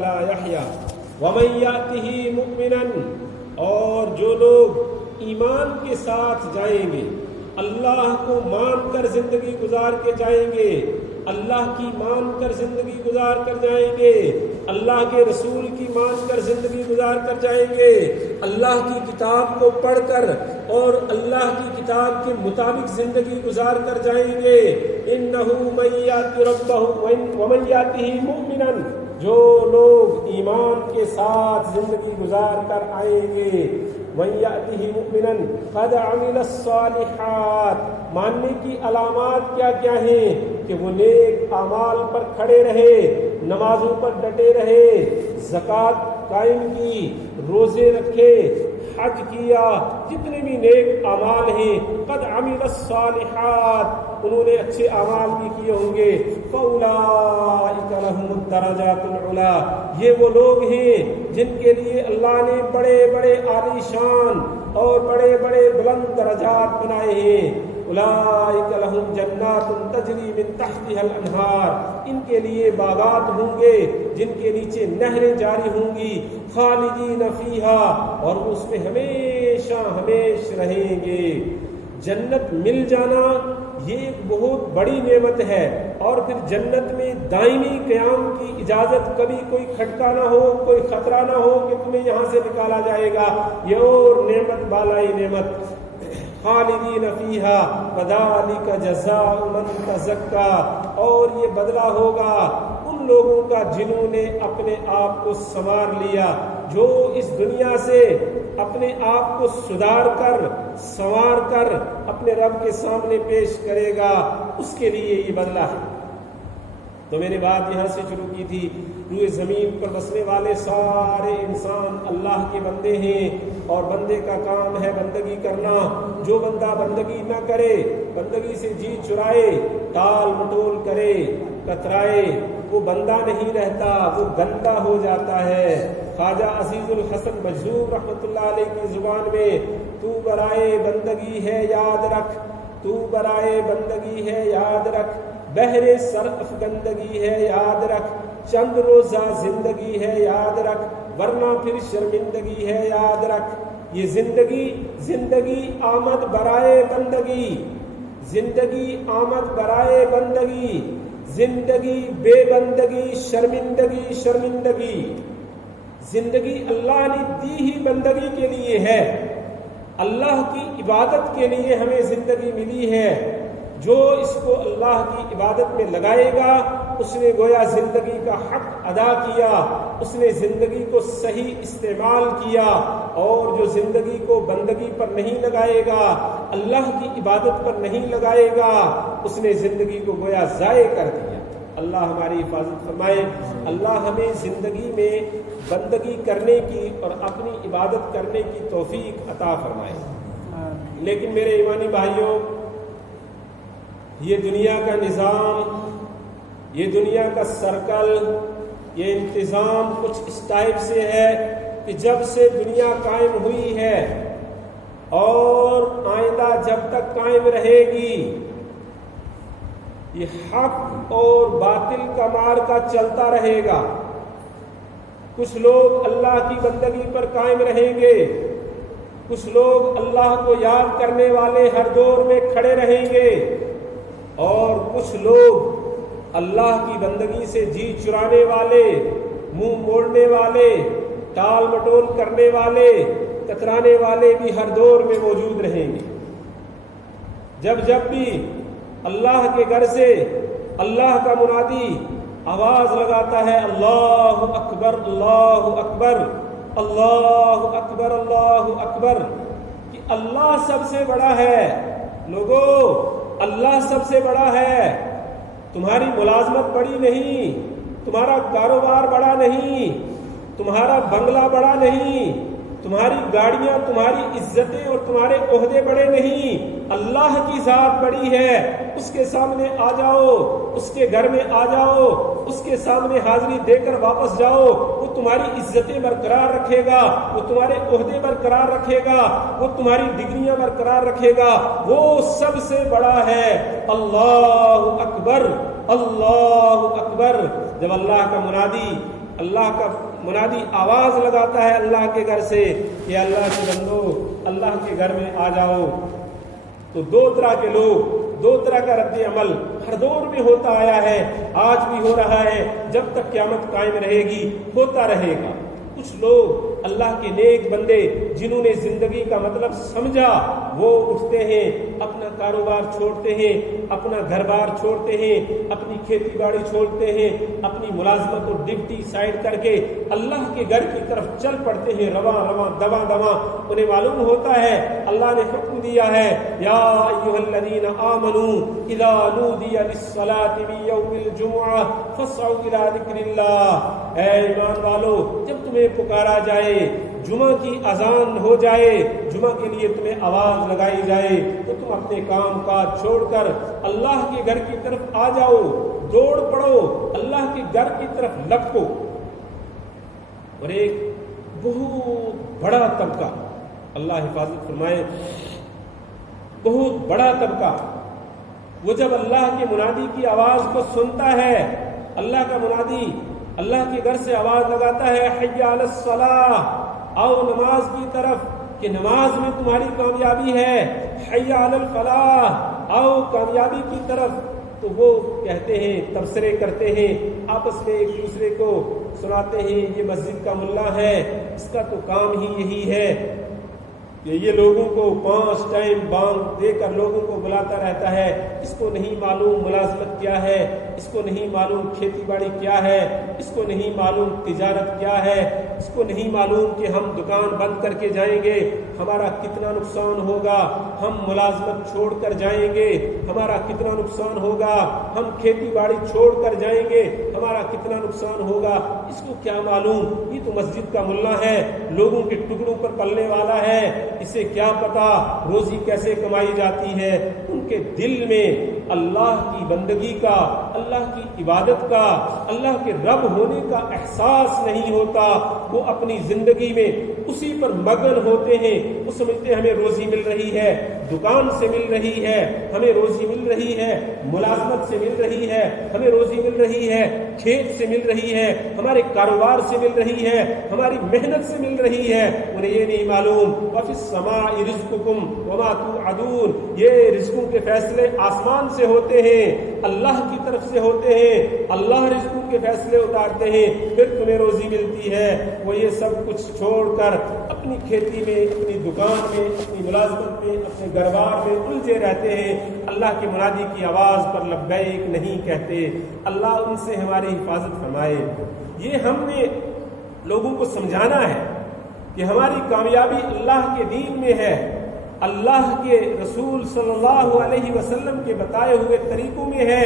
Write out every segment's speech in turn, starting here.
لا يحيا ومن يأته مؤمنا، اور جو لوگ ایمان کے ساتھ جائیں گے، اللہ کو مان کر زندگی گزار کے جائیں گے، اللہ کی مان کر زندگی گزار کر جائیں گے، اللہ کے رسول کی مان کر زندگی گزار کر جائیں گے، اللہ کی کتاب کو پڑھ کر اور اللہ کی کتاب کے مطابق زندگی گزار کر جائیں گے، انہ من یأتی ربہ ومن یأتہ مؤمنا، جو لوگ ایمان کے ساتھ زندگی گزار کر آئیں گے، من یأتہ مؤمنا قد عمل الصالحات، ماننے کی علامات کیا کیا ہیں کہ وہ نیک اعمال پر کھڑے رہے، نمازوں پر ڈٹے رہے، زکوٰۃ قائم کی، روزے رکھے، حج کیا، جتنے بھی نیک اعمال ہیں، قد عمل الصالحات، انہوں نے اچھے اعمال بھی کیے ہوں گے، فاولئک لهم الدرجات العلی، یہ وہ لوگ ہیں جن کے لیے اللہ نے بڑے بڑے عالی شان اور بڑے بڑے بلند درجات بنائے ہیں، اولئک لهم جنات تجری من تحتها الانہار، ان کے لیے باغات ہوں گے جن کے نیچے نہریں جاری ہوں گی، خالدین فیہا، اور اس میں ہمیشہ ہمیش رہیں گے۔ جنت مل جانا یہ ایک بہت بڑی نعمت ہے، اور پھر جنت میں دائمی قیام کی اجازت، کبھی کوئی کھٹکا نہ ہو، کوئی خطرہ نہ ہو کہ تمہیں یہاں سے نکالا جائے گا، یہ اور نعمت بالائی نعمت، خالدین فیہا وذالک جزاء من تزکا، اور یہ بدلہ ہوگا ان لوگوں کا جنہوں نے اپنے آپ کو سنوار لیا، جو اس دنیا سے اپنے آپ کو سدھار کر سنوار کر اپنے رب کے سامنے پیش کرے گا، اس کے لیے یہ بدلہ ہے۔ تو میں نے بات یہاں سے شروع کی تھی، روئے زمین پر بسنے والے سارے انسان اللہ کے بندے ہیں، اور بندے کا کام ہے بندگی کرنا۔ جو بندہ بندگی نہ کرے، بندگی سے جی چرائے، ٹال مٹول کرے، کترائے، وہ بندہ نہیں رہتا، وہ گندا ہو جاتا ہے۔ خواجہ عزیز الحسن مجذوب رحمۃ اللہ علیہ کی زبان میں، تو برائے بندگی ہے یاد رکھ، تو برائے بندگی ہے یاد رکھ، بہر سر افگندگی ہے یاد رکھ، چند روزہ زندگی ہے یاد رکھ، ورنہ پھر شرمندگی ہے یاد رکھ۔ یہ زندگی آمد برائے بندگی، زندگی آمد برائے بندگی، زندگی بے بندگی شرمندگی۔ زندگی اللہ نے دی ہی بندگی کے لیے ہے، اللہ کی عبادت کے لیے ہمیں زندگی ملی ہے۔ جو اس کو اللہ کی عبادت میں لگائے گا، اس نے گویا زندگی کا حق ادا کیا، اس نے زندگی کو صحیح استعمال کیا، اور جو زندگی کو بندگی پر نہیں لگائے گا، اللہ کی عبادت پر نہیں لگائے گا، اس نے زندگی کو گویا ضائع کر دیا۔ اللہ ہماری حفاظت فرمائے، اللہ ہمیں زندگی میں بندگی کرنے کی اور اپنی عبادت کرنے کی توفیق عطا فرمائے۔ لیکن میرے ایمانی بھائیوں، یہ دنیا کا نظام، یہ دنیا کا سرکل، یہ انتظام کچھ اس ٹائپ سے ہے کہ جب سے دنیا قائم ہوئی ہے اور آئندہ جب تک قائم رہے گی، یہ حق اور باطل کا معرکہ چلتا رہے گا۔ کچھ لوگ اللہ کی بندگی پر قائم رہیں گے، کچھ لوگ اللہ کو یاد کرنے والے ہر دور میں کھڑے رہیں گے، اور کچھ لوگ اللہ کی بندگی سے جی چرانے والے، منہ موڑنے والے، ٹال مٹول کرنے والے، کترانے والے بھی ہر دور میں موجود رہیں گے۔ جب بھی اللہ کے گھر سے اللہ کا منادی آواز لگاتا ہے، اللہ اکبر اللہ اکبر اللہ اکبر اللہ اکبر، کہ اللہ سب سے بڑا ہے، لوگوں اللہ سب سے بڑا ہے، تمہاری ملازمت بڑی نہیں، تمہارا کاروبار بڑا نہیں، تمہارا بنگلہ بڑا نہیں، تمہاری گاڑیاں، تمہاری عزتیں اور تمہارے عہدے بڑے نہیں، اللہ کی ذات بڑی ہے۔ اس کے سامنے آ جاؤ، اس کے گھر میں آ جاؤ، اس کے سامنے حاضری دے کر واپس جاؤ، وہ تمہاری عزتیں برقرار رکھے گا، وہ تمہارے عہدے برقرار رکھے گا، وہ تمہاری ڈگریاں برقرار رکھے گا، وہ سب سے بڑا ہے۔ اللہ اکبر اللہ اکبر۔ جب اللہ کا منادی اللہ کا منادی آواز لگاتا ہے اللہ کے گھر سے کہ اللہ کے بندو اللہ کے گھر میں آ جاؤ، تو دو طرح کے لوگ، دو طرح کا رد عمل ہر دور میں ہوتا آیا ہے، آج بھی ہو رہا ہے، جب تک قیامت قائم رہے گی ہوتا رہے گا۔ کچھ لوگ اللہ کے نیک بندے جنہوں نے زندگی کا مطلب سمجھا، وہ اٹھتے ہیں، اپنا کاروبار چھوڑتے ہیں، اپنا گھر بار چھوڑتے ہیں، اپنی کھیتی باڑی چھوڑتے ہیں، اپنی ملازمت اور ڈیوٹی سائڈ کر کے اللہ کے گھر کی طرف چل پڑتے ہیں، رواں رواں دواں دواں۔ انہیں معلوم ہوتا ہے اللہ نے حکم دیا ہے یا ایھا الذین آمنوا اذا نودی للصلاۃ من یوم الجمعہ فاسعوا الی ذکر اللہ، اے ایمان والو جب تمہیں پکارا جائے، جمعہ کی اذان ہو جائے، جمعہ کے لیے تمہیں آواز لگائی جائے، تو تم اپنے کام کاج چھوڑ کر اللہ کے گھر کی طرف آ جاؤ، دوڑ پڑو، اللہ کے گھر کی طرف لپکو۔ اور ایک بہت بڑا طبقہ، اللہ حفاظت فرمائے، بہت بڑا طبقہ، وہ جب اللہ کے منادی کی آواز کو سنتا ہے، اللہ کا منادی اللہ کے گھر سے آواز لگاتا ہے حی علی الصلاۃ، آؤ نماز کی طرف کہ نماز میں تمہاری کامیابی ہے، حی علی الفلاح، آؤ کامیابی کی طرف، تو وہ کہتے ہیں، تبصرے کرتے ہیں، آپس میں ایک دوسرے کو سناتے ہیں یہ مسجد کا ملا ہے، اس کا تو کام ہی یہی ہے کہ یہ لوگوں کو 5 ٹائم بانگ دے کر لوگوں کو بلاتا رہتا ہے، اس کو نہیں معلوم ملازمت کیا ہے، اس کو نہیں معلوم کھیتی باڑی کیا ہے، اس کو نہیں معلوم تجارت کیا ہے، اس کو نہیں معلوم کہ ہم دکان بند کر کے جائیں گے ہمارا کتنا نقصان ہوگا، ہم ملازمت چھوڑ کر جائیں گے ہمارا کتنا نقصان ہوگا، ہم کھیتی باڑی چھوڑ کر جائیں گے ہمارا کتنا نقصان ہوگا، اس کو کیا معلوم، یہ تو مسجد کا ملا ہے، لوگوں کے ٹکڑوں پر پلنے والا ہے، اسے کیا پتا روزی کیسے کمائی جاتی ہے۔ ان کے دل میں اللہ کی بندگی کا، اللہ کی عبادت کا، اللہ کے رب ہونے کا احساس نہیں ہوتا، وہ اپنی زندگی میں اسی پر مگن ہوتے ہیں، وہ سمجھتے ہیں ہمیں روزی مل رہی ہے، دکان سے مل رہی ہے، ہمیں روزی مل رہی ہے، ملازمت سے مل رہی ہے، ہمیں روزی مل رہی ہے، کھیت سے مل رہی ہے، ہمارے کاروبار سے مل رہی ہے، ہماری محنت سے مل رہی ہے، انہیں یہ نہیں معلوم وَفِي السَّمَاءِ رِزْقُكُمْ وَمَا تُوعَدُونَ، یہ رزقوں کے فیصلے آسمان سے ہوتے ہیں، اللہ کی طرف سے ہوتے ہیں، اللہ رزقوں کے فیصلے اتارتے ہیں، پھر تمہیں روزی ملتی ہے۔ وہ یہ سب کچھ چھوڑ کر اپنی کھیتی میں، اپنی دکان میں، اپنی ملازمت میں، اپنے گھر بار میں الجھے رہتے ہیں، اللہ کے منادی کی آواز پر لبیک نہیں کہتے۔ اللہ ان سے ہماری حفاظت فرمائے۔ یہ ہم نے لوگوں کو سمجھانا ہے کہ ہماری کامیابی اللہ کے دین میں ہے، اللہ کے رسول صلی اللہ علیہ وسلم کے بتائے ہوئے طریقوں میں ہے،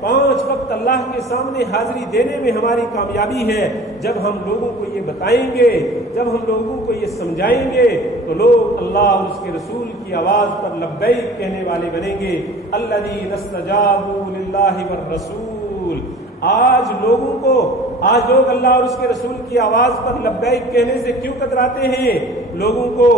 5 وقت اللہ کے سامنے حاضری دینے میں ہماری کامیابی ہے۔ جب ہم لوگوں کو یہ بتائیں گے، جب ہم لوگوں کو یہ سمجھائیں گے، تو لوگ اللہ اور اس کے رسول کی آواز پر لبیک کہنے والے بنیں گے۔ الذین استجابوا للہ والرسول، آج لوگ اللہ اور اس کے رسول کی آواز پر لبیک کہنے سے کیوں کتراتے ہیں؟ لوگوں کو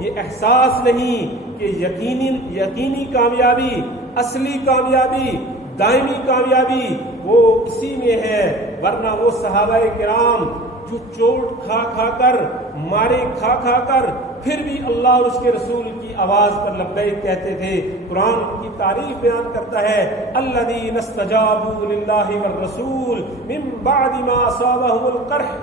یہ احساس نہیں کہ یقینی کامیابی، اصلی کامیابی، دائمی کامیابی وہ اسی میں ہے، ورنہ وہ صحابہ کرام جو چوٹ کھا کر، مارے کھا کر، پھر بھی اللہ اور اس کے رسول کی آواز پر لبیک کہتے تھے۔ قرآن کی تعریف بیان کرتا ہے الذین استجابوا للہ والرسول من بعد ما اصابهم القرح،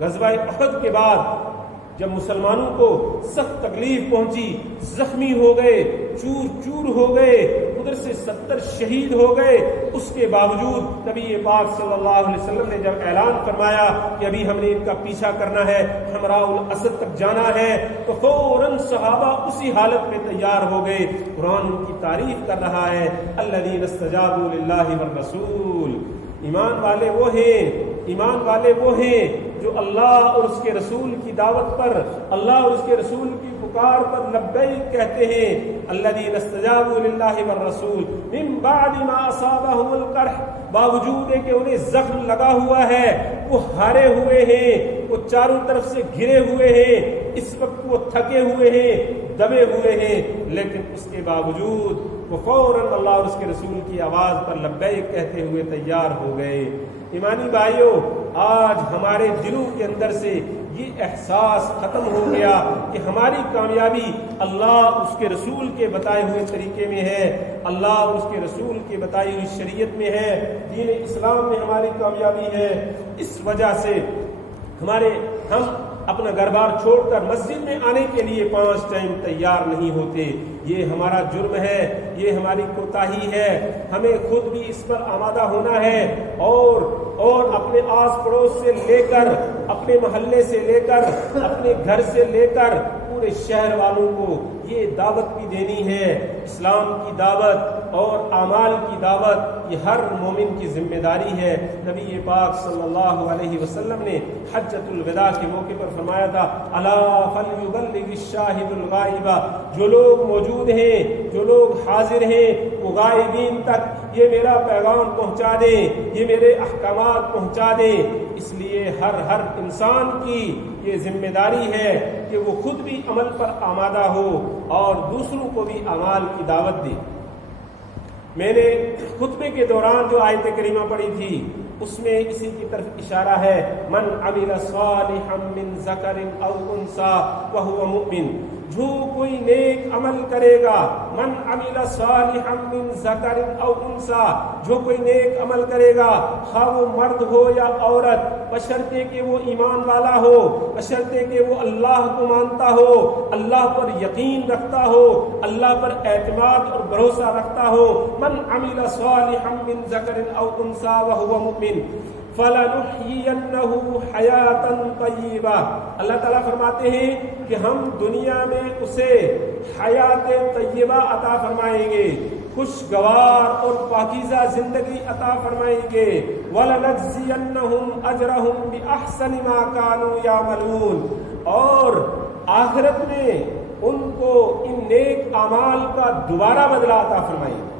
غزوہ احد کے بعد جب مسلمانوں کو سخت تکلیف پہنچی، زخمی ہو گئے، چور چور ہو گئے، ادھر سے 70 شہید ہو گئے، اس کے باوجود نبی پاک صلی اللہ علیہ وسلم نے جب اعلان فرمایا کہ ابھی ہم نے ان کا پیچھا کرنا ہے، حمراء الاسد تک جانا ہے، تو فوراً صحابہ اسی حالت میں تیار ہو گئے۔ قرآن ان کی تعریف کر رہا ہے الذین استجابوا للہ والرسول، ایمان والے وہ ہیں جو اللہ اور اس کے رسول کی دعوت پر، اللہ اور اس کے رسول کی پکار پر لبیک کہتے ہیں۔ الذین استجابوا للہ والرسول من بعد ما اصابهم القرح، باوجود ہے کہ انہیں زخم لگا ہوا ہے، وہ ہارے ہوئے ہیں، وہ چاروں طرف سے گھرے ہوئے ہیں، اس وقت وہ تھکے ہوئے ہیں، دبے ہوئے ہیں، لیکن اس کے باوجود وہ فوراً اللہ اور اس کے رسول کی آواز پر لبیک کہتے ہوئے تیار ہو گئے۔ ایمانی بھائیوں، آج ہمارے دلوں کے اندر سے یہ احساس ختم ہو گیا کہ ہماری کامیابی اللہ اس کے رسول کے بتائے ہوئے طریقے میں ہے، اللہ اس کے رسول کے بتائی ہوئی شریعت میں ہے، دین اسلام میں ہماری کامیابی ہے۔ اس وجہ سے ہم اپنا گھر بار چھوڑ کر مسجد میں آنے کے لیے 5 ٹائم تیار نہیں ہوتے۔ یہ ہمارا جرم ہے، یہ ہماری کوتاہی ہے، ہمیں خود بھی اس پر آمادہ ہونا ہے اور اپنے آس پڑوس سے لے کر، اپنے محلے سے لے کر، اپنے گھر سے لے کر پورے شہر والوں کو یہ دعوت بھی دینی ہے۔ اسلام کی دعوت اور اعمال کی دعوت یہ ہر مومن کی ذمہ داری ہے۔ نبی پاک صلی اللہ علیہ وسلم نے حجۃ الوداع کے موقع پر فرمایا تھا، الا فلیبلغ الشاہد الغائب، جو لوگ موجود ہیں، جو لوگ حاضر ہیں، وہ غائبین تک یہ میرا پیغام پہنچا دیں، یہ میرے احکامات پہنچا دیں۔ اس لیے ہر انسان کی یہ ذمہ داری ہے کہ وہ خود بھی عمل پر آمادہ ہو اور دوسروں کو بھی اعمال کی دعوت دے۔ میں نے خطبے کے دوران جو آیت کریمہ پڑھی تھی اس میں اسی کی طرف اشارہ ہے، من عمل صالحا من ذکر او انثی وهو مؤمن، جو کوئی نیک عمل کرے گا، من عمل صالحا من ذکر او انثی، جو کوئی نیک عمل کرے گا، خواہ وہ مرد ہو یا عورت، بشرطے کہ وہ ایمان والا ہو، بشرطے کہ وہ اللہ کو مانتا ہو، اللہ پر یقین رکھتا ہو، اللہ پر اعتماد اور بھروسہ رکھتا ہو، من عمل صالحا من ذکر او انثی وهو مؤمن فَلَنُحْيِيَنَّهُ حَيَاةً طَيِّبَةً، اللہ تعالیٰ فرماتے ہیں کہ ہم دنیا میں اسے حیات طیبہ عطا فرمائیں گے، خوشگوار اور پاکیزہ زندگی عطا فرمائیں گے، وَلَنَجْزِيَنَّهُمْ أَجْرَهُمْ بِأَحْسَنِ مَا كَانُوا يَعْمَلُونَ، اور آخرت میں ان کو ان نیک اعمال کا دوبارہ بدلہ عطا فرمائیں گے۔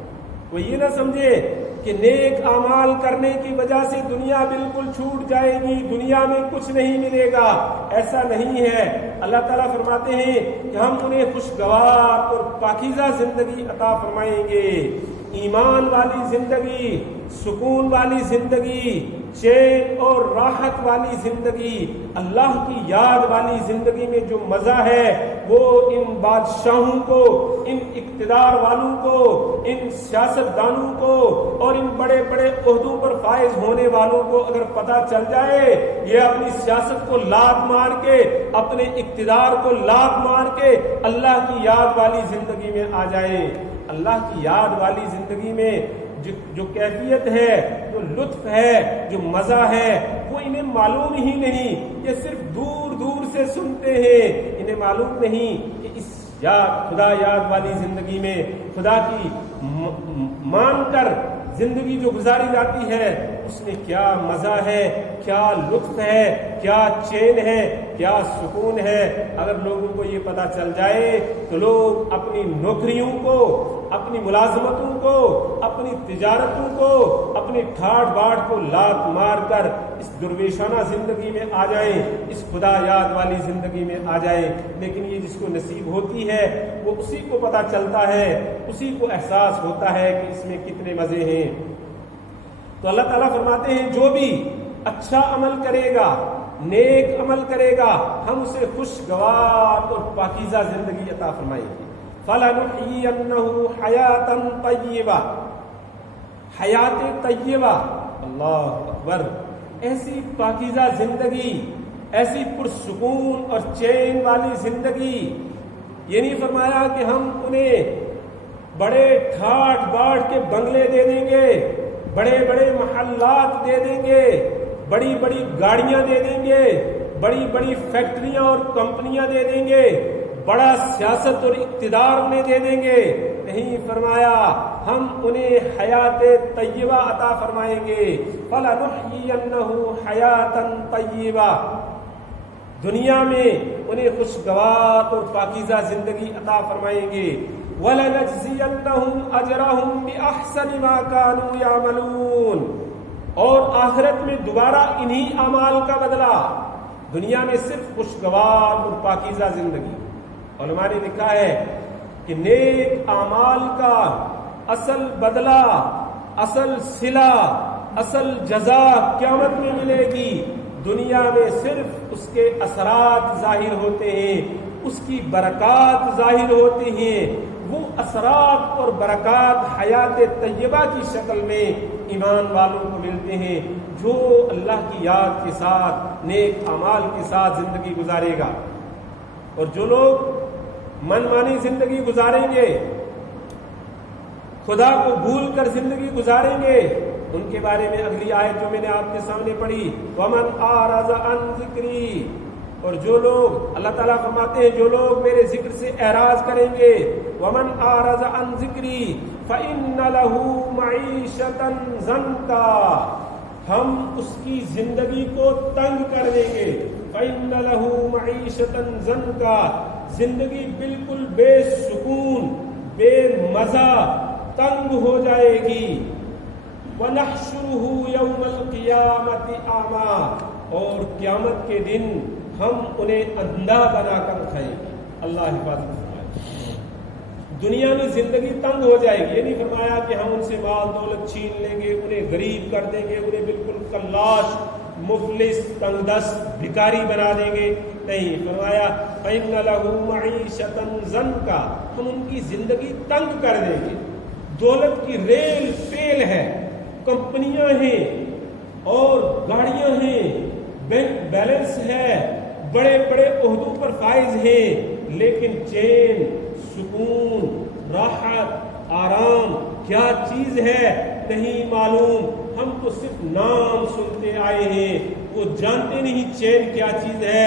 وہ یہ نہ سمجھے کہ نیک اعمال کرنے کی وجہ سے دنیا بالکل چھوٹ جائے گی، دنیا میں کچھ نہیں ملے گا، ایسا نہیں ہے۔ اللہ تعالیٰ فرماتے ہیں کہ ہم انہیں خوشگوار اور پاکیزہ زندگی عطا فرمائیں گے، ایمان والی زندگی، سکون والی زندگی، چین اور راحت والی زندگی، اللہ کی یاد والی زندگی میں جو مزہ ہے وہ ان بادشاہوں کو، ان اقتدار والوں کو، ان سیاست دانوں کو اور ان بڑے بڑے عہدوں پر فائز ہونے والوں کو اگر پتہ چل جائے، یہ اپنی سیاست کو لات مار کے، اپنے اقتدار کو لات مار کے اللہ کی یاد والی زندگی میں آ جائیں۔ اللہ کی یاد والی زندگی میں جو کیفیت ہے، جو لطف ہے، جو مزہ ہے، وہ انہیں معلوم ہی نہیں، یہ صرف دور دور سے سنتے ہیں، انہیں معلوم نہیں کہ اس خدا یاد والی زندگی میں، خدا کی مان کر زندگی جو گزاری جاتی ہے اس میں کیا مزہ ہے، کیا لطف ہے، کیا چین ہے، کیا سکون ہے۔ اگر لوگوں کو یہ پتہ چل جائے تو لوگ اپنی نوکریوں کو، اپنی ملازمتوں کو، اپنی تجارتوں کو، اپنی ٹھاٹ باٹ کو لات مار کر اس درویشانہ زندگی میں آ جائیں، اس خدا یاد والی زندگی میں آ جائیں۔ لیکن یہ جس کو نصیب ہوتی ہے وہ اسی کو پتہ چلتا ہے، اسی کو احساس ہوتا ہے کہ اس میں کتنے مزے ہیں۔ تو اللہ تعالیٰ فرماتے ہیں جو بھی اچھا عمل کرے گا، نیک عمل کرے گا، ہم اسے خوشگوار اور پاکیزہ زندگی عطا فرمائیں گے۔ فَلَنُحْيِيَنَّهُ حَيَاةً طَيِّبَةً، حیات طیبہ، اللہ اکبر، ایسی پاکیزہ زندگی، ایسی پرسکون اور چین والی زندگی۔ یہ نہیں فرمایا کہ ہم انہیں بڑے ٹھاٹ باٹ کے بنگلے دے دیں گے، بڑے بڑے محلات دے دیں گے، بڑی بڑی گاڑیاں دے دیں گے، بڑی بڑی فیکٹریاں اور کمپنیاں دے دیں گے، بڑا سیاست اور اقتدار انہیں دے دیں گے۔ نہیں فرمایا، ہم انہیں حیات طیبہ عطا فرمائیں گے۔ فَلَنُحْيِيَنَّهُ حَيَاةً طَيِّبَةً، دنیا میں انہیں خوشگوار اور پاکیزہ زندگی عطا فرمائیں گے۔ وَلَنَجْزِيَنَّهُمْ أَجْرَهُمْ بِأَحْسَنِ مَا كَانُوا يَعْمَلُونَ، اور آخرت میں دوبارہ انہی اعمال کا بدلہ، دنیا میں صرف خوشگوار اور پاکیزہ زندگی۔ علماء نے لکھا ہے کہ نیک اعمال کا اصل بدلہ، اصل صلہ اصل جزا قیامت میں ملے گی. دنیا میں صرف اس کے اثرات ظاہر ہوتے ہیں، اس کی برکات ظاہر ہوتی ہیں. وہ اثرات اور برکات حیات طیبہ کی شکل میں ایمان والوں کو ملتے ہیں جو اللہ کی یاد کے ساتھ نیک اعمال کے ساتھ زندگی گزارے گا. اور جو لوگ من مانی زندگی گزاریں گے، خدا کو بھول کر زندگی گزاریں گے، ان کے بارے میں اگلی آیت جو میں نے آپ کے سامنے پڑھی، وَمَنْ أَعْرَضَ عَنْ ذِكْرِي، اور جو لوگ، اللہ تعالیٰ فرماتے ہیں جو لوگ میرے ذکر سے اعراض کریں گے، وَمَنْ أَعْرَضَ عَنْ ذِكْرِي فَإِنَّ لَهُ مَعِيشَةً ضَنْكًا، ہم اس کی زندگی کو تنگ کر دیں گے. فَإِنَّ لَهُ مَعِيشَةً ضَنْكًا، زندگی بالکل بے سکون، بے مزہ، تنگ ہو جائے گی. وَنَحْشُرُهُ يَوْمَ الْقِيَامَةِ أَعْمَى، اور قیامت کے دن ہم انہیں اندھا بنا کر اٹھائیں گے. اللہ حفاظت فرمائے. دنیا میں زندگی تنگ ہو جائے گی، یہ نہیں فرمایا کہ ہم ان سے مال دولت چھین لیں گے، انہیں غریب کر دیں گے، انہیں بالکل کلاش، مفلس، تنگ دست، بھکاری بنا دیں گے. نہیں، فرمایا فَإِنَّ لَهُ مَعِيشَةً ضَنْكًا، ہم ان کی زندگی تنگ کر دیں گے. دولت کی ریل پیل ہے، کمپنیاں ہیں اور گاڑیاں ہیں، بینک بیلنس ہے، بڑے بڑے عہدوں پر فائز ہیں، لیکن چین، سکون، راحت، آرام کیا چیز ہے نہیں معلوم. ہم تو صرف نام سنتے آئے ہیں، وہ جانتے نہیں چین کیا چیز ہے،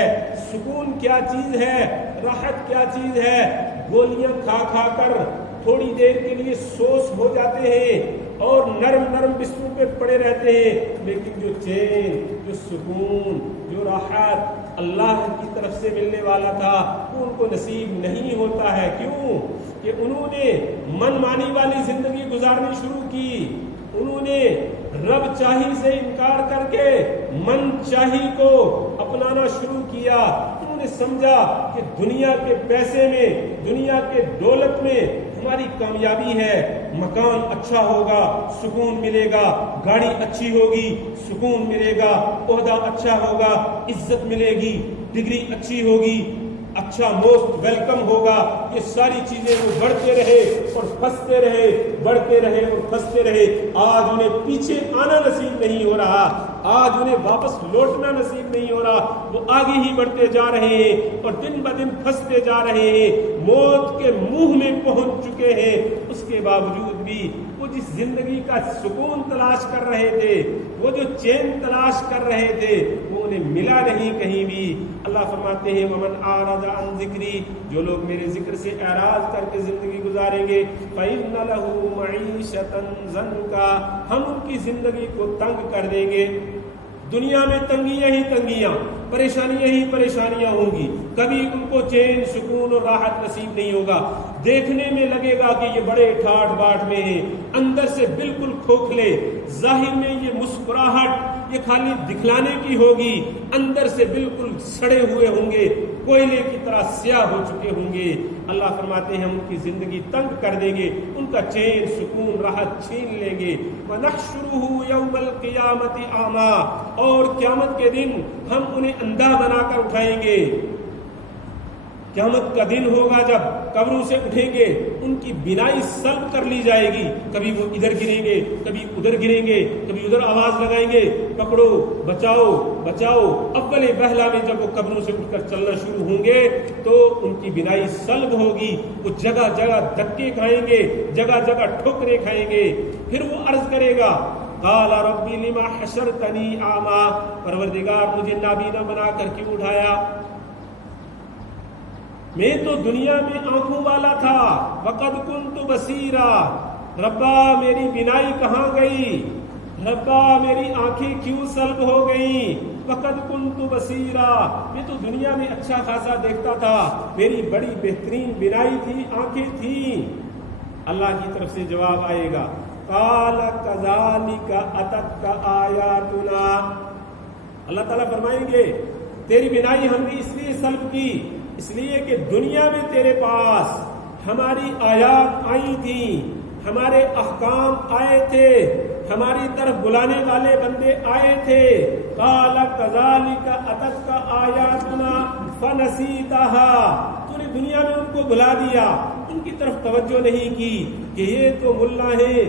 سکون کیا چیز ہے، راحت کیا چیز ہے. گولیاں کھا کھا کر تھوڑی دیر کے لیے سوس ہو جاتے ہیں اور نرم نرم بستروں پہ پڑے رہتے ہیں، لیکن جو چین، جو سکون، جو راحت اللہ کی طرف سے ملنے والا تھا وہ ان کو نصیب نہیں ہوتا ہے. کیوں؟ کہ انہوں نے من مانی والی زندگی گزارنی شروع کی. انہوں نے رب چاہی سے انکار کر کے من چاہی کو اپنانا شروع کیا. انہوں نے سمجھا کہ دنیا کے پیسے میں، دنیا کے دولت میں ہماری کامیابی ہے. مکان اچھا ہوگا، سکون ملے گا، گاڑی اچھی ہوگی، سکون ملے گا، عہدہ اچھا ہوگا، عزت ملے گی، ڈگری اچھی ہوگی، اچھا موسٹ ویلکم ہوگا. یہ ساری چیزیں وہ بڑھتے رہے اور پھنستے رہے، بڑھتے رہے اور پھنستے رہے. آج انہیں پیچھے آنا نصیب نہیں ہو رہا، آج انہیں واپس لوٹنا نصیب نہیں ہو رہا. وہ آگے ہی بڑھتے جا رہے ہیں اور دن بدن پھنستے جا رہے ہیں، موت کے منہ میں پہنچ چکے ہیں. اس کے باوجود بھی وہ جس زندگی کا سکون تلاش کر رہے تھے، وہ جو چین تلاش کر رہے تھے، وہ انہیں ملا نہیں کہیں بھی. اللہ فرماتے ہیں وَمَنْ أَعْرَضَ عَنْ ذِكْرِي، جو لوگ میرے ذکر سے اعراض کر کے زندگی گزاریں گے، فَإِنَّ لَهُ مَعِيشَةً ضَنْكًا، ہم ان کی زندگی کو تنگ کر دیں گے. دنیا میں تنگیاں ہی تنگیاں، پریشانیاں ہی پریشانیاں ہوں گی. کبھی ان کو چین، سکون اور راحت نصیب نہیں ہوگا. دیکھنے میں لگے گا کہ یہ بڑے ٹھاٹ باٹ میں ہیں، اندر سے بالکل کھوکھلے. ظاہر میں یہ مسکراہٹ یہ خالی دکھلانے کی ہوگی، اندر سے بالکل سڑے ہوئے ہوں گے، کوئلے کی طرح سیاہ ہو چکے ہوں گے. اللہ فرماتے ہیں ہم ان کی زندگی تنگ کر دیں گے، ان کا چین، سکون، راحت چھین لیں گے. وَنَحْشُرُهُ يَوْمَ الْقِيَامَةِ أَعْمَى، اور قیامت کے دن ہم انہیں اندھا بنا کر اٹھائیں گے. قیامت کا دن ہوگا جب قبروں سے اٹھیں گے، ان کی بینائی سلب کر لی جائے گی. کبھی وہ ادھر گریں گے، کبھی ادھر گریں گے، کبھی ادھر آواز لگائیں گے، پکڑو، بچاؤ، بچاؤ. اول پہلا میں جب وہ قبروں سے اٹھ کر چلنا شروع ہوں گے تو ان کی بینائی سلب ہوگی. وہ جگہ جگہ دھکے کھائیں گے، جگہ جگہ ٹھوکریں کھائیں گے. پھر وہ عرض کرے گا قال ربی لما حشرتنی اعمی، پروردگار مجھے نابینا بنا کر کیوں اٹھایا؟ میں تو دنیا میں آنکھوں والا تھا. وقد کنت بصیرا، ربا میری بینائی کہاں گئی؟ ربا میری آنکھیں کیوں سلب ہو گئیں؟ وقد کنت بصیرا، میں تو دنیا میں اچھا خاصا دیکھتا تھا، میری بڑی بہترین بینائی تھی، آنکھیں تھیں. اللہ کی طرف سے جواب آئے گا قال کذالک اتتک آیاتنا، اللہ تعالیٰ فرمائیں گے تیری بینائی ہم نے اس لیے سلب کی، اس لیے کہ دنیا میں تیرے پاس ہماری آیات آئی تھیں، ہمارے احکام آئے تھے، ہماری طرف بلانے والے بندے آئے تھے، قال کذالک اتتک آیاتنا فنسیتها، تو نے دنیا میں ان کو بلا دیا، ان کی طرف توجہ نہیں کی کہ یہ تو ملا ہیں،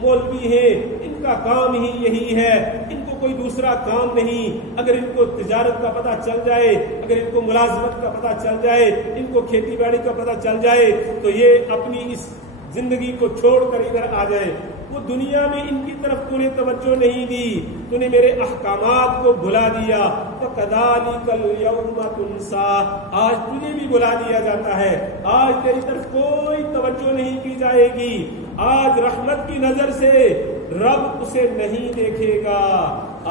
مولوی ہیں، ان کا کام ہی یہی ہے، ان کو کوئی دوسرا کام نہیں۔ اگر ان کو تجارت کا پتہ چل جائے، اگر ان کو ملازمت کا پتہ چل جائے، ان کو کھیتی باڑی کا پتہ چل جائے تو یہ اپنی اس زندگی کو چھوڑ کر ادھر آ جائے۔ وہ دنیا میں ان کی طرف تو نے توجہ نہیں دی، تو نے میرے احکامات کو بھلا دیا۔ فَكَذَلِكَ الْيَوْمَ تُنسَىٰ، آج تجھے بھی بلا دیا جاتا ہے، آج تیری طرف کوئی توجہ نہیں کی جائے گی۔ آج رحمت کی نظر سے رب اسے نہیں دیکھے گا،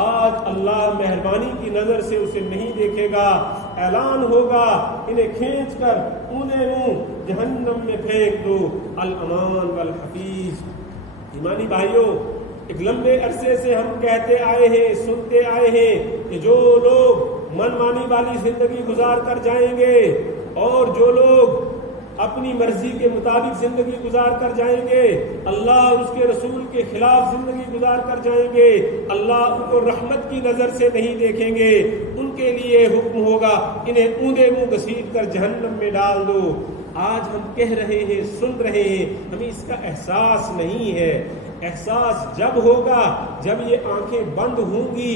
آج اللہ مہربانی کی نظر سے اسے نہیں دیکھے گا۔ اعلان ہوگا، انہیں کھینچ کر اونے منہ جہنم میں پھینک دو، الامان والحفیظ۔ ایمانی بھائیوں، ایک لمبے عرصے سے ہم کہتے آئے ہیں، سنتے آئے ہیں کہ جو لوگ من مانی والی زندگی گزار کر جائیں گے اور جو لوگ اپنی مرضی کے مطابق زندگی گزار کر جائیں گے، اللہ اور اس کے رسول کے خلاف زندگی گزار کر جائیں گے، اللہ ان کو رحمت کی نظر سے نہیں دیکھیں گے۔ ان کے لیے حکم ہوگا، انہیں اوندے منہ گھسیٹ کر جہنم میں ڈال دو۔ آج ہم کہہ رہے ہیں، سن رہے ہیں، ہمیں اس کا احساس نہیں ہے۔ احساس جب ہوگا جب یہ آنکھیں بند ہوں گی،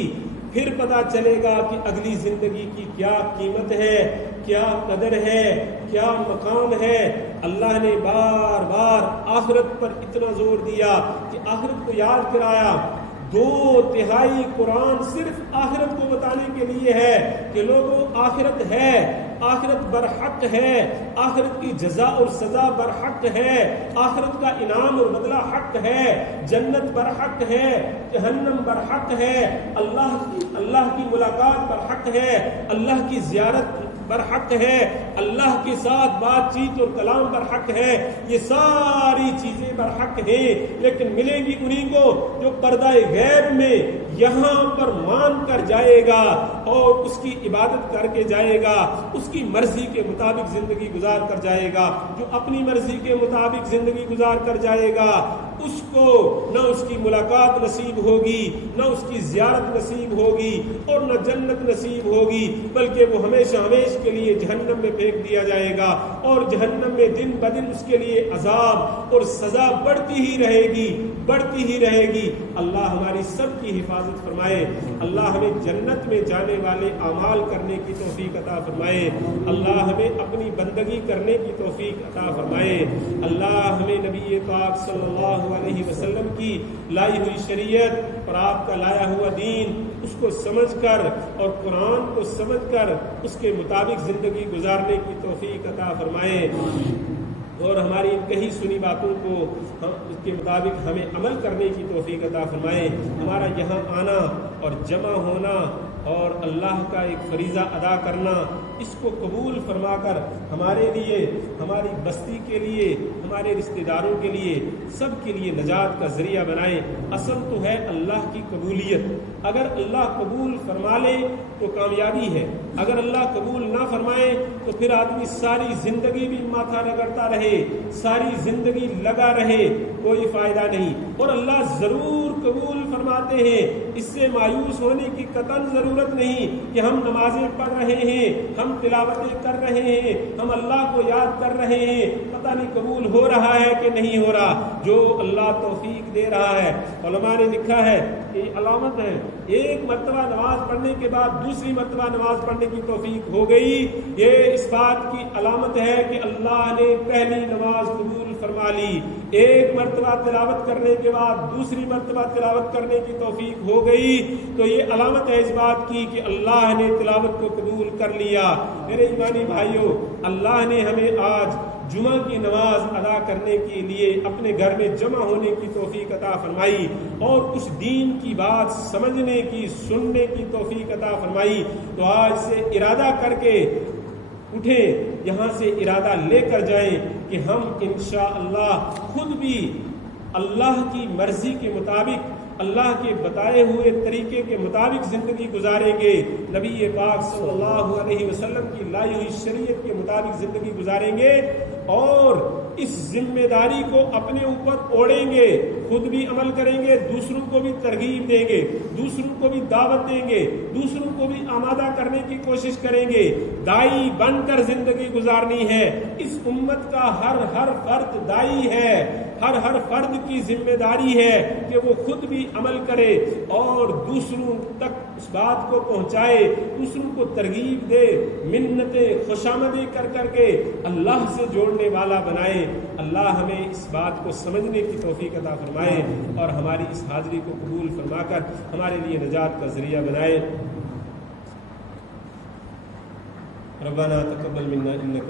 پھر پتا چلے گا کہ اگلی زندگی کی کیا قیمت ہے، کیا قدر ہے، کیا مقام ہے۔ اللہ نے بار بار آخرت پر اتنا زور دیا کہ آخرت کو یاد کرایا۔ 2/3 قرآن صرف آخرت کو بتانے کے لیے ہے کہ لوگوں آخرت ہے، آخرت برحق ہے، آخرت کی جزا اور سزا برحق ہے، آخرت کا انعام اور بدلہ حق ہے، جنت برحق ہے، جہنم برحق ہے، اللہ کی ملاقات برحق ہے، اللہ کی زیارت برحق ہے، اللہ کے ساتھ بات چیت اور کلام برحق ہے۔ یہ ساری چیزیں برحق ہیں، لیکن ملیں گی انہیں کو جو پردہ غیب میں یہاں پر مان کر جائے گا اور اس کی عبادت کر کے جائے گا، اس کی مرضی کے مطابق زندگی گزار کر جائے گا۔ جو اپنی مرضی کے مطابق زندگی گزار کر جائے گا، اس کو نہ اس کی ملاقات نصیب ہوگی، نہ اس کی زیارت نصیب ہوگی اور نہ جنت نصیب ہوگی، بلکہ وہ ہمیشہ ہمیشہ کے لیے جہنم میں پھینک دیا جائے گا، اور جہنم میں دن بدن اس کے لیے عذاب اور سزا بڑھتی ہی رہے گی، بڑھتی ہی رہے گی۔ اللہ ہماری سب کی حفاظت فرمائے، اللہ ہمیں جنت میں جانے والے اعمال کرنے کی توفیق عطا فرمائے، اللہ ہمیں اپنی بندگی کرنے کی توفیق عطا فرمائے، اللہ ہمیں نبی پاک صلی اللہ علیہ وسلم کی لائی ہوئی شریعت اور آپ کا لایا ہوا دین، اس کو سمجھ کر اور قرآن کو سمجھ کر اس کے مطابق زندگی گزارنے کی توفیق عطا فرمائے، اور ہماری ان کہی سنی باتوں کو اس کے مطابق ہمیں عمل کرنے کی توفیق عطا فرمائے۔ ہمارا یہاں آنا اور جمع ہونا اور اللہ کا ایک فریضہ ادا کرنا، اس کو قبول فرما کر ہمارے لیے، ہماری بستی کے لیے، ہمارے رشتہ داروں کے لیے، سب کے لیے نجات کا ذریعہ بنائے۔ اصل تو ہے اللہ کی قبولیت، اگر اللہ قبول فرما لے تو کامیابی ہے، اگر اللہ قبول نہ فرمائے تو پھر آدمی ساری زندگی بھی ماتھا رگڑتا رہے، ساری زندگی لگا رہے، کوئی فائدہ نہیں۔ اور اللہ ضرور قبول فرماتے ہیں، اس سے مایوس ہونے کی قطعاً ضرورت نہیں کہ ہم نمازیں پڑھ رہے ہیں، ہم تلاوتیں کر رہے ہیں، ہم اللہ کو یاد کر رہے ہیں، پتہ نہیں قبول ہو رہا ہے کہ نہیں ہو رہا۔ جو اللہ توفیق دے رہا ہے، علماء نے لکھا ہے یہ علامت ہے، ایک مرتبہ نماز پڑھنے کے بعد دوسری مرتبہ نماز پڑھنے کی توفیق ہو گئی، یہ اس بات کی علامت ہے کہ اللہ نے پہلی نماز قبول فرما لی۔ ایک مرتبہ تلاوت کرنے کے بعد دوسری مرتبہ تلاوت کرنے کی توفیق ہو گئی تو یہ علامت ہے اس بات کی کہ اللہ نے تلاوت کو قبول کر لیا۔ میرے ایمانی بھائیوں، اللہ نے ہمیں آج جمعہ کی نماز ادا کرنے کے لیے اپنے گھر میں جمع ہونے کی توفیق عطا فرمائی اور کچھ دین کی بات سمجھنے کی، سننے کی توفیق عطا فرمائی، تو آج سے ارادہ کر کے اٹھیں، یہاں سے ارادہ لے کر جائیں کہ ہم انشاءاللہ خود بھی اللہ کی مرضی کے مطابق، اللہ کے بتائے ہوئے طریقے کے مطابق زندگی گزاریں گے، نبی پاک صلی اللہ علیہ وسلم کی لائی ہوئی شریعت کے مطابق زندگی گزاریں گے، اور اس ذمہ داری کو اپنے اوپر اوڑھیں گے، خود بھی عمل کریں گے، دوسروں کو بھی ترغیب دیں گے، دوسروں کو بھی دعوت دیں گے، دوسروں کو بھی آمادہ کرنے کی کوشش کریں گے، دائی بن کر زندگی گزارنی ہے۔ اس امت کا ہر فرد دائی ہے، ہر فرد کی ذمہ داری ہے کہ وہ خود بھی عمل کرے اور دوسروں تک اس بات کو پہنچائے، دوسروں کو ترغیب دے، منتیں خوشامدیں کر کے اللہ سے جوڑنے والا بنائے۔ اللہ ہمیں اس بات کو سمجھنے کی توفیق عطا فرمائے اور ہماری اس حاضری کو قبول فرما کر ہمارے لیے نجات کا ذریعہ بنائے۔ ربنا تقبل منا انک